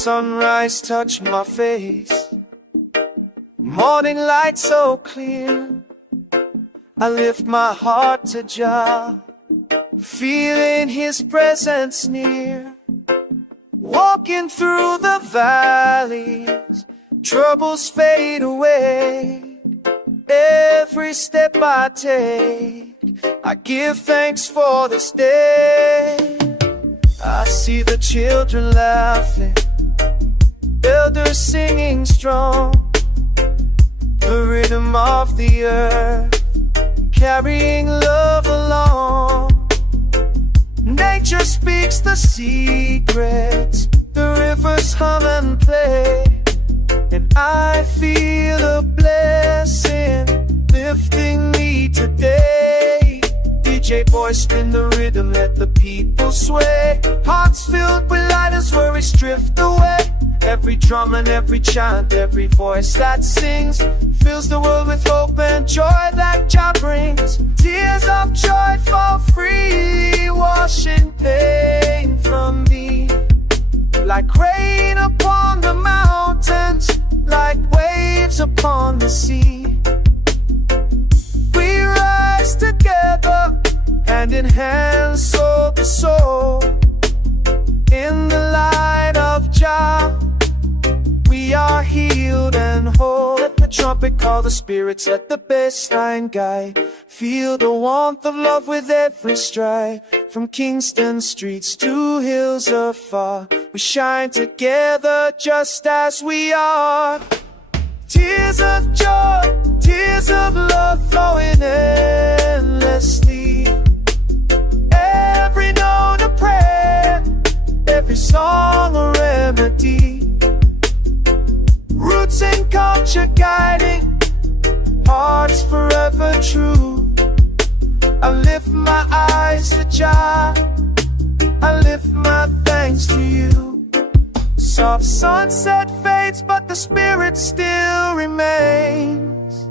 sunrise touch my face, morning light so clear. I lift my heart to Jah, feeling His presence near. Walking through the valleys, troubles fade away. Every step I take, I give thanks for this day. I see the children laughing, elders singing strong, the rhythm of the earth, carrying love along. Nature speaks the secrets, the rivers hum and play, and I feel a blessing lifting me today. DJ Boyce spin the rhythm, let the people sway. Hearts filled with light as worries drift away. Every drum and every chant, every voice that sings, fills the world with hope and joy that Jah brings. Tears of joy fall free, washing pain from me. Like rain upon the mountains, like waves upon the sea. We rise together, hand in hand, soul to soul. In the light of Jah, we are healed and whole. Let the trumpet call the spirits, let the bassline guide. Feel the warmth of love with every stride. From Kingston streets to hills afar, we shine together just as we are. Tears of joy, tears of love flowing endlessly. Every note a prayer, every song a remedy. Roots and culture guiding, hearts forever true. I lift my eyes to Jah, I lift my thanks to you. Soft sunset fades, but the spirit still remains.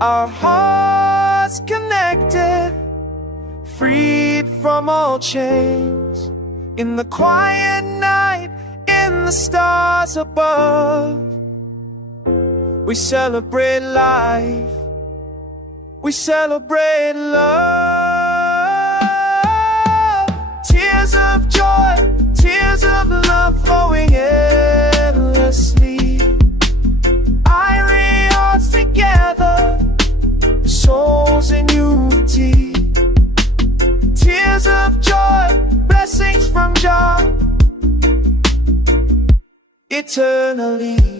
Our hearts connected, freed from all chains. In the quiet night, in the stars above, we celebrate life, we celebrate love. Tears of joy, tears of love flowing endlessly. Irie hearts together, souls in unity. Tears of joy, blessings from Jah, eternally.